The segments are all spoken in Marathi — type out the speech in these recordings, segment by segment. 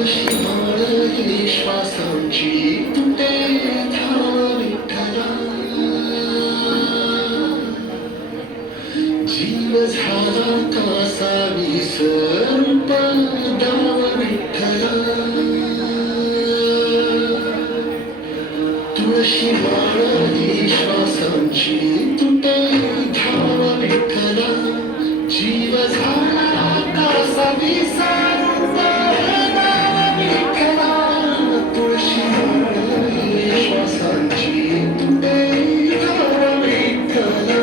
तुळशी श्वासांची तुटे धावा विठ्ठला जीव झाला कासा विसरून पदावा विठ्ठला तुळशी माळी श्वासांची तुटे धावा विठ्ठला जीव झाला कासा विसरून पदावा विठ्ठला तुळशी माळी श्वासांची तुटे धावा विठ्ठला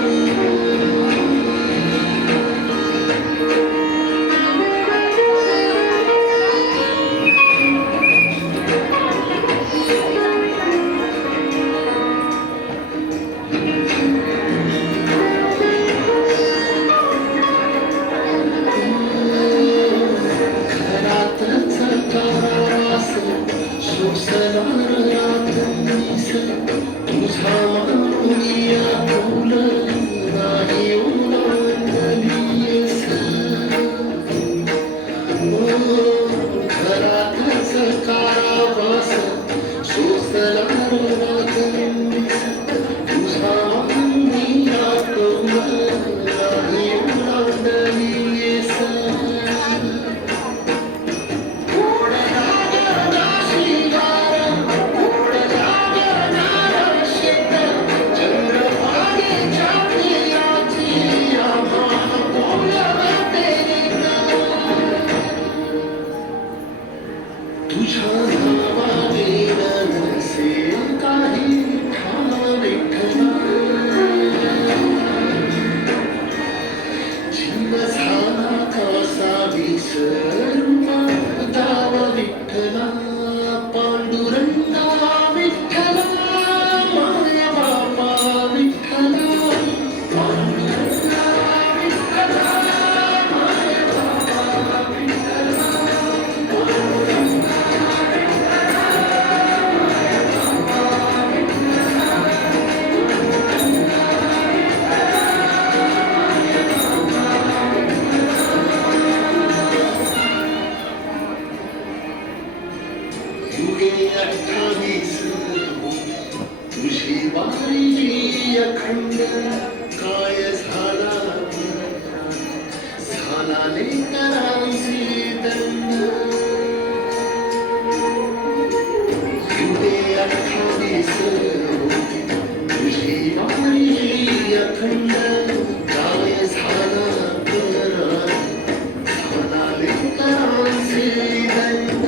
अखंड काय झाला लेकरांसी दंड युगे 28 तुझी वारी अखंड काय झाला लेकरांसी दंड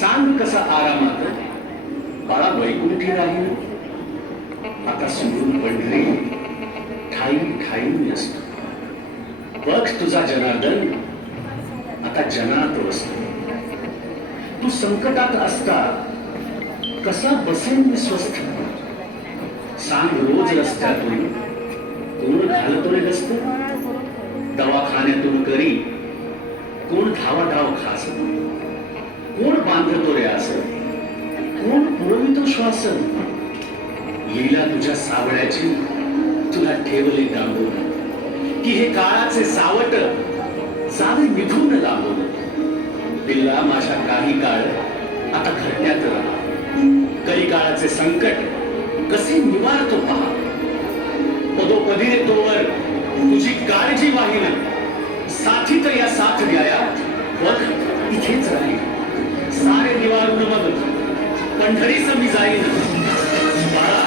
सांग कसा आरामात बाळा वैकुंठी राहील. आता सोडून पंढरी ठाई ठाई असतो. बघ तुझा जनार्दन आता जनात बसतो. तू संकटात असता कसा बसेल मी स्वस्थ. सांग रोज रस्त्यातून कोण घालतो रे गस्त. दवाखान्यातून करी कोण धावाधाव खास. कोण बांधतो रे असं कोण पुरवितो श्वास. लीला तुझ्या सावळ्याची तुला ठेवले डांबून की हे काळाचे सावट जावे निघून लांबून. पिल्ला माझ्या काही काळ आता घरट्यात राहा. कधी काळाचे संकट कसे निवारतो पहा. पदोपदी रे तोवर तुझी काळजी वाहिन. साथी तर या साथ द्याया बघ इथेच राहील. सारे निवारून मग पंढरीस मी जाईन. बाळा